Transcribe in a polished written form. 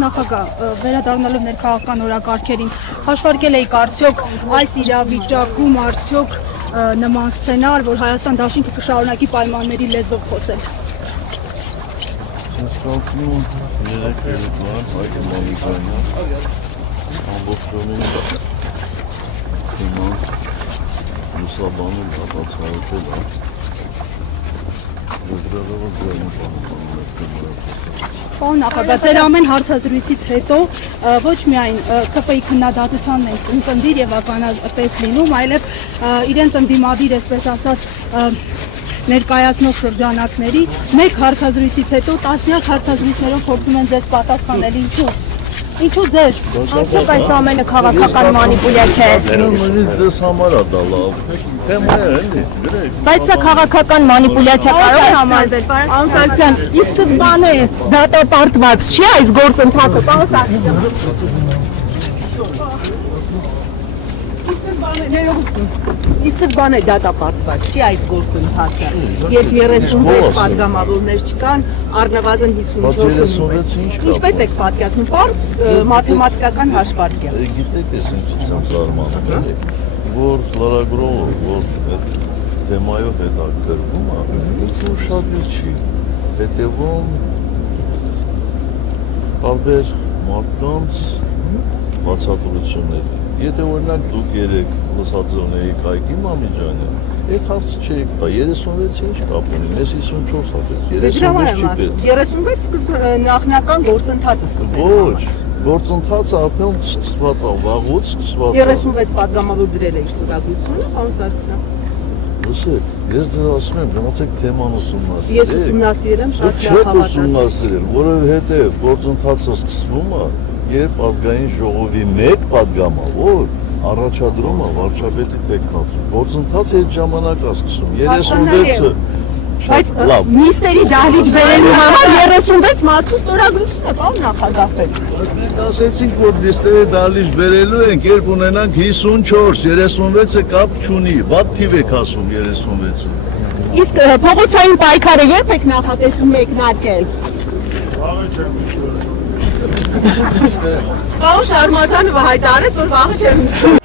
Պարոն նախագահ, վերադառնալով ներքաղաքական օրակարգերին, հաշվարկել եք արդյոք այս իրավիճակում արդյոք նման սցենար, որ Հայաստան դաշինքը կշարունակի պայմանների լեզվով խոսել։ Սակայն երեք բան այդ մալիկանյա ամբողջովին հիմա լուսաբանում բացահայտել է Պարոն նախագահ, ձեր ամեն հարցազրույցից հետո ոչ միայն ԿՊ-ի քննադատությանն են ընկնդիր եւ ականատես լինում, այլև իրենց ընդդիմադիր, այսպես ասած, ներկայացնող շրջանակների մեկ հարցազրույցից հետո տասնյակ հարցազրույցներով փորձում են ձեզ պատասխանել, ինչու ձեզ, արդյոք այս ամենը քաղաքական մանիպուլյացիա է։ Ձեզ համար է դա լավ, թեմա է էլի, գրեք։ Բայց սա քաղաքական մանիպուլյացիա կարող է համարվել, պարոն Սարգսյան, ի սկզբանե դատապարտված չի այս գործընթացը, պարոն Սարգսյան։ Ի սկզբանե դատապարտված չի այդ գործընթացը, երբ 36 պատգամավորներ չկան, առնվազն 54 ինչպես եք պատկերացնում, պարզ մաթեմատիկական հաշվարկ է։ Գիտեք, ես ինչիցան զարմանում էլի, որ լրագրողը, որ այդ թեմայով հետաքրքրվում է, ինձ ուշադիր չի, հետևում տարբեր մարդկանց բացատրությունների։ Եթե օրինակ դուք երեք լսածոն էիք Այգի Մամիջանյան, այդ հարցը չէիք տա, 36-ը ինչ կապ ունի, մեզ 54 հատեց, 36 չի պետք։ 36 նախնական գործընթացը սկսել։ Ոչ, գործընթացը արդեն սկսված է, վաղուց սկսված է։ 36 պատգամավոր դրել է շտկագությունը, պարոն Սարգսյան։ Լսեք, ես ձեզ ասում եմ, գնացեք թեման ուսումնասիրեք։ Ես ուսումնասիրել եմ, շատ լավ Չեք հավատացել։ ուսումնասիրել, որովհետև գործընթացը սկսվում է, երբ ազգային ժողովի մեկ պատգամավոր առաջադրում է վարչապետի տեխնացու։ Գործընթացը այդ ժամանակ է սկսում, 36-ը։ Բայց նիստերի դահլիճ բերելու համար 36 մարդու ստորագրություն է, պարոն նախագահ։ Ասեցինք, որ նիստերի դահլիճ բերելու ենք, երբ ունենանք 54, 36-ը կապ չունի, վատ թիվ եք ասում 36-ը։ Իսկ փողոցային պայքարը երբ եք նախատեսում մեկնարկել։ Պարոն Շարմազանովը հայտարարեց, որ վաղը չեմ